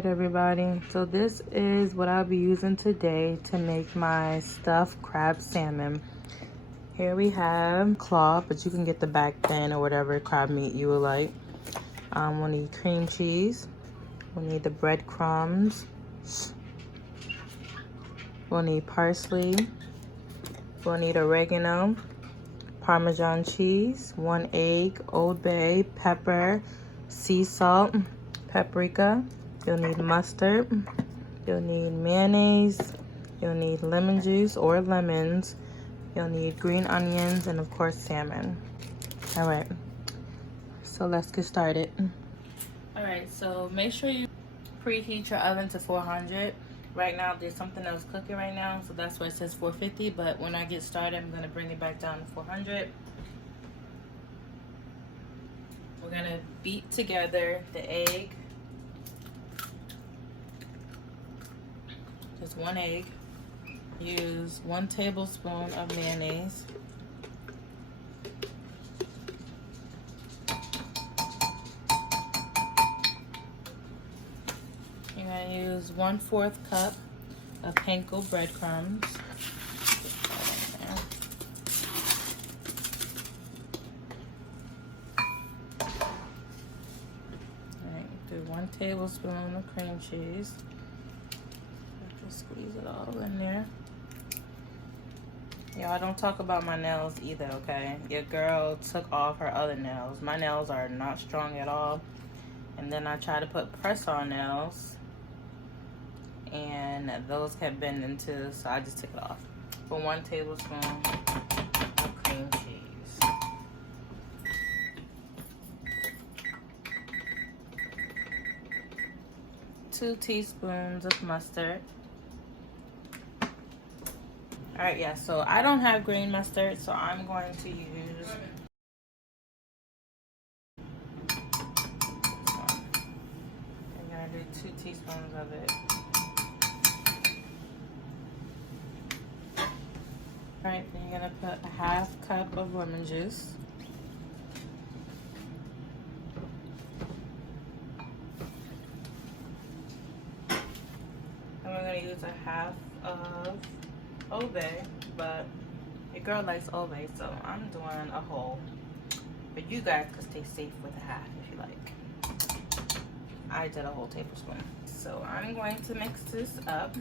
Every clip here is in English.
Alright everybody, so this is what I'll be using today to make my stuffed crab salmon. Here we have claw, but you can get the back fin or whatever crab meat you would like. We'll need cream cheese. We'll need the breadcrumbs. We'll need parsley. We'll need oregano, Parmesan cheese, 1 egg, Old Bay, pepper, sea salt, paprika. You'll need mustard. You'll need mayonnaise. You'll need lemon juice or lemons. You'll need green onions and of course salmon. All right, so let's get started. All right, so make sure you preheat your oven to 400. Right now there's something else cooking right now, so that's why it says 450, but when I get started I'm gonna bring it back down to 400. We're gonna beat together the egg, just 1 egg. Use 1 tablespoon of mayonnaise. You're gonna use 1/4 cup of panko breadcrumbs. Alright, do 1 tablespoon of cream cheese. Just squeeze it all in there. Y'all, don't talk about my nails either, okay? Your girl took off her other nails. My nails are not strong at all. And then I tried to put press-on nails, and those kept bending too, so I just took it off. For 1 tablespoon of cream cheese. Two teaspoons of mustard. All right, yeah, so I don't have green mustard, so I'm going to use I'm gonna do 2 teaspoons of it. All right, then you're gonna put a 1/2 cup of lemon juice. And we're gonna use a 1/2 of Old Bay, but your girl likes Old Bay, so I'm doing a whole. But you guys could stay safe with a 1/2 if you like. I did a whole tablespoon. So I'm going to mix this up.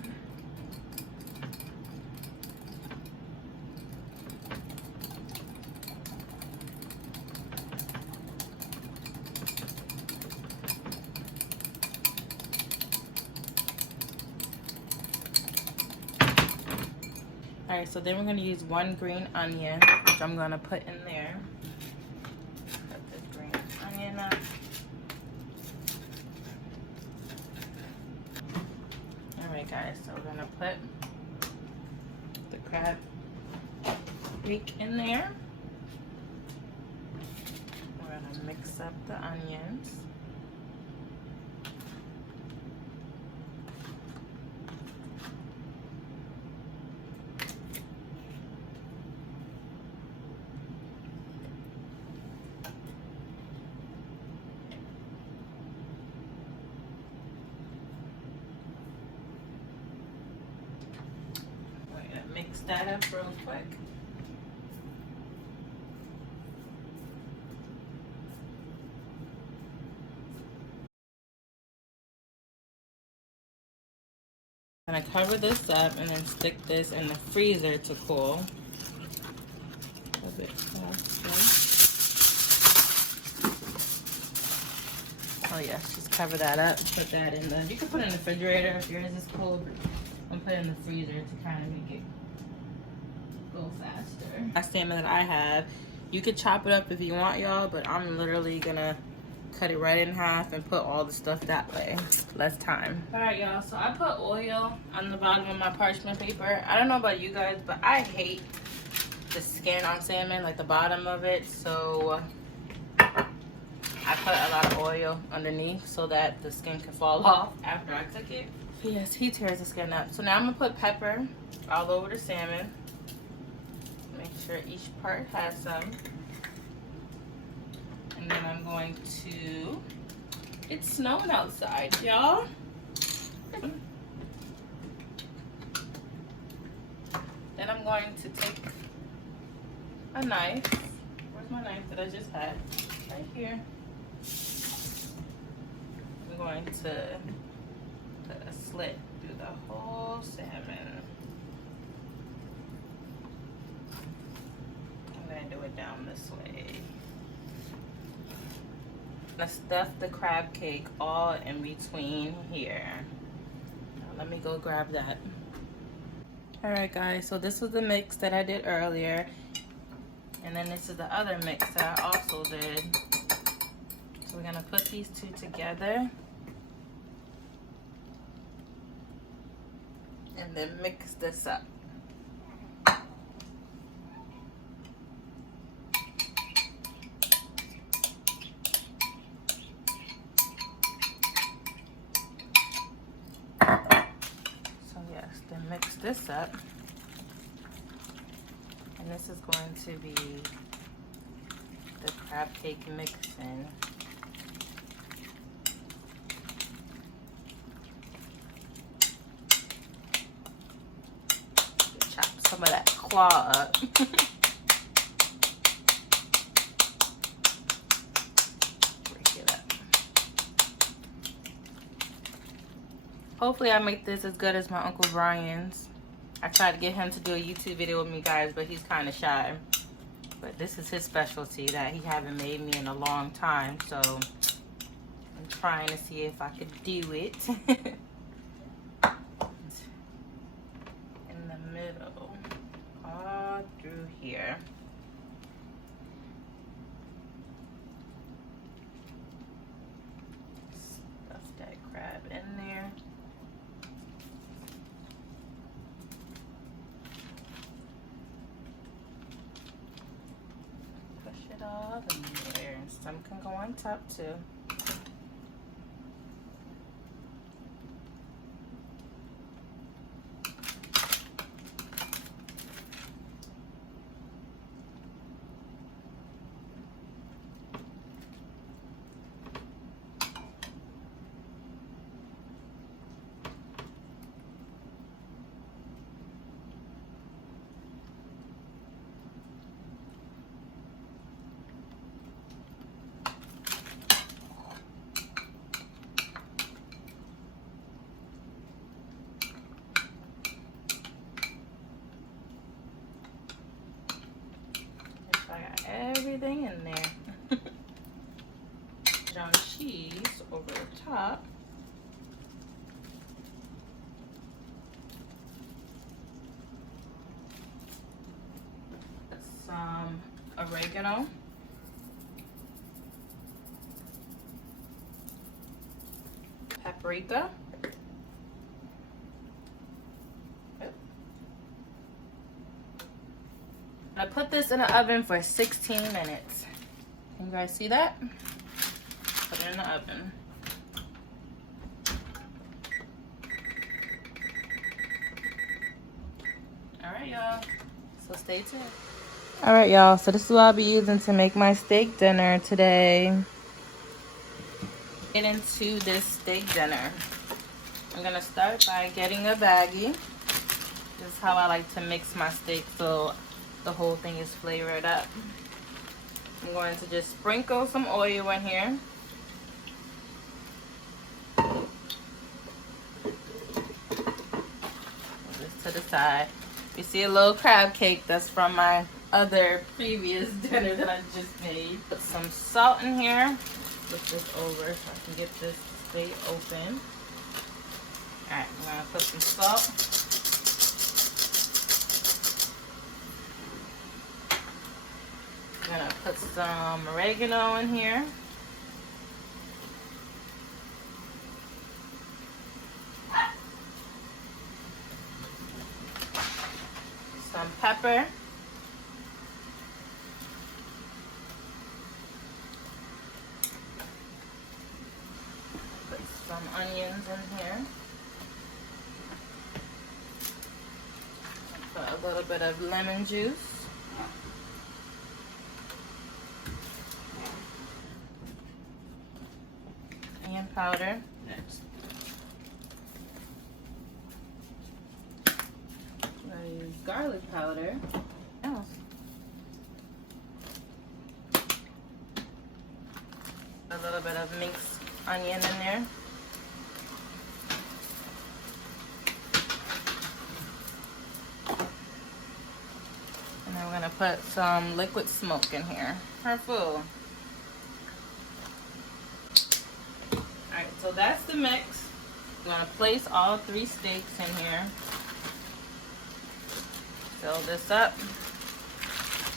All right, so then we're gonna use 1 green onion, which I'm gonna put in there. Put this green onion up. All right, guys, so we're gonna put the crab bake in there. We're gonna mix up the onions. Mix that up real quick. I'm gonna cover this up and then stick this in the freezer to cool. A bit faster. Oh yes, just cover that up. Put that in the. You can put it in the refrigerator if yours is cold. I'm putting it in the freezer to kind of make it go faster. That salmon that I have, you could chop it up if you want, y'all, but I'm literally gonna cut it right in half and put all the stuff that way. Less time. All right, y'all, so I put oil on the bottom of my parchment paper. I don't know about you guys, but I hate the skin on salmon, like the bottom of it, so I put a lot of oil underneath so that the skin can fall off after I cook it. Yes, he tears the skin up. So now I'm gonna put pepper all over the salmon. Make sure each part has some. And then I'm going to, it's snowing outside, y'all. Then I'm going to take a knife. Where's my knife that I just had? Right here. I'm going to put a slit through the whole salmon. I'm going to do it down this way. I'm going to stuff the crab cake all in between here. Now let me go grab that. Alright guys, so this was the mix that I did earlier. And then this is the other mix that I also did. So we're gonna put these two together. And then mix this up. So yes, then mix this up. And this is going to be the crab cake mixin'. Chop some of that claw up. Break it up. Hopefully I make this as good as my Uncle Brian's. I tried to get him to do a YouTube video with me, guys, but he's kind of shy. But this is his specialty that he haven't made me in a long time, so I'm trying to see if I could do it. In the middle, all through here. Stuff that crab in there. All in there, and some can go on top too. I got everything in there. John cheese over the top. Some oregano. Paprika. I put this in the oven for 16 minutes. Can you guys see that? Put it in the oven. Alright, y'all. So stay tuned. Alright, y'all. So this is what I'll be using to make my steak dinner today. Get into this steak dinner. I'm going to start by getting a baggie. This is how I like to mix my steak so the whole thing is flavored up. I'm going to just sprinkle some oil in here. Put this to the side. You see a little crab cake that's from my other previous dinner that I just made. Put some salt in here. Flip this over so I can get this straight open. Alright, I'm going to put some salt. I'm gonna put some oregano in here. Some pepper. Put some onions in here. Put a little bit of lemon juice. Powder. Next. is garlic powder. Oh. A little bit of mixed onion in there. And then we're gonna put some liquid smoke in here. Careful. Alright, so that's the mix. I'm gonna place all 3 steaks in here. Fill this up.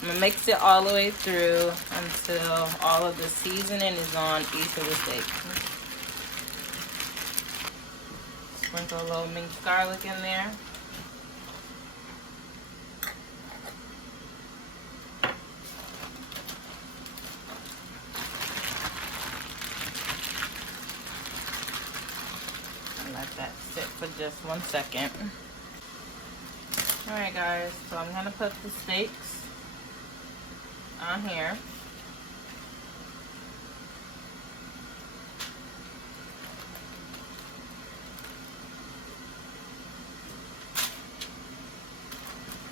I'm gonna mix it all the way through until all of the seasoning is on each of the steaks. Sprinkle a little minced garlic in there. And let that sit for just 1 second. Alright guys, so I'm gonna put the steaks on here.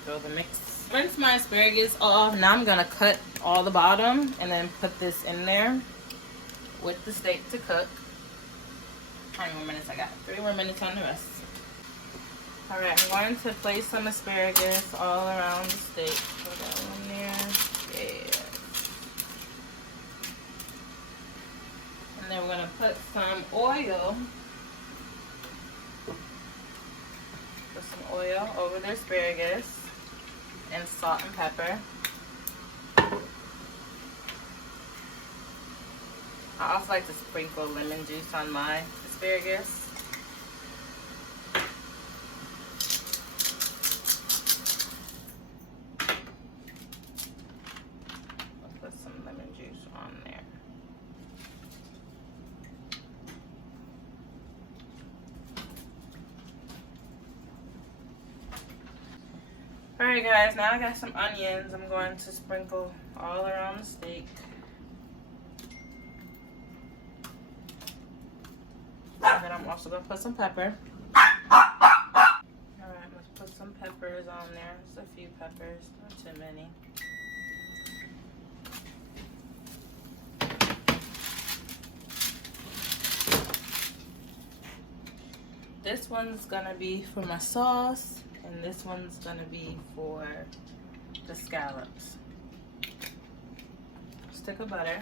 Throw the mix. Rinse my asparagus off. Now I'm gonna cut all the bottom and then put this in there with the steak to cook. How many more minutes I got? 3 more minutes on the rest. Alright, I'm going to place some asparagus all around the steak. Put that one there. Yeah. And then we're going to put some oil. Put some oil over the asparagus. And salt and pepper. I also like to sprinkle lemon juice on my asparagus. Alright guys, now I got some onions I'm going to sprinkle all around the steak. And then I'm also going to put some pepper. Alright, let's put some peppers on there. Just a few peppers, not too many. This one's going to be for my sauce. And this one's gonna be for the scallops. Stick of butter.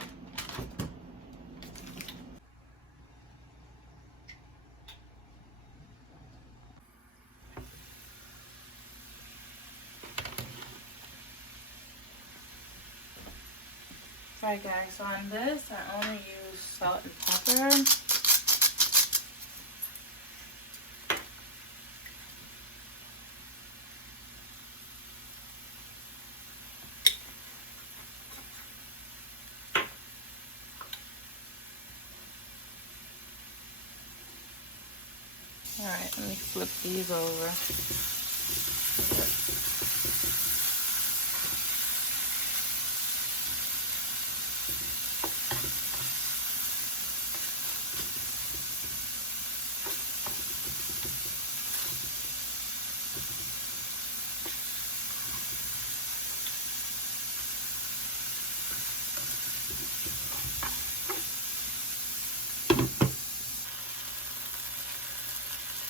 Alright guys, so on this I only use salt and pepper. Alright, let me flip these over.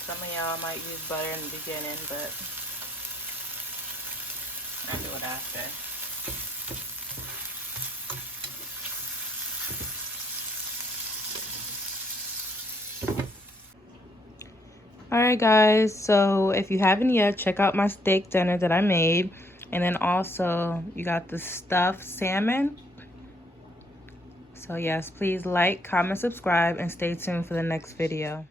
Some of y'all might use butter in the beginning, but I do it after. Alright guys, so if you haven't yet, check out my steak dinner that I made. And then also, you got the stuffed salmon. So yes, please like, comment, subscribe, and stay tuned for the next video.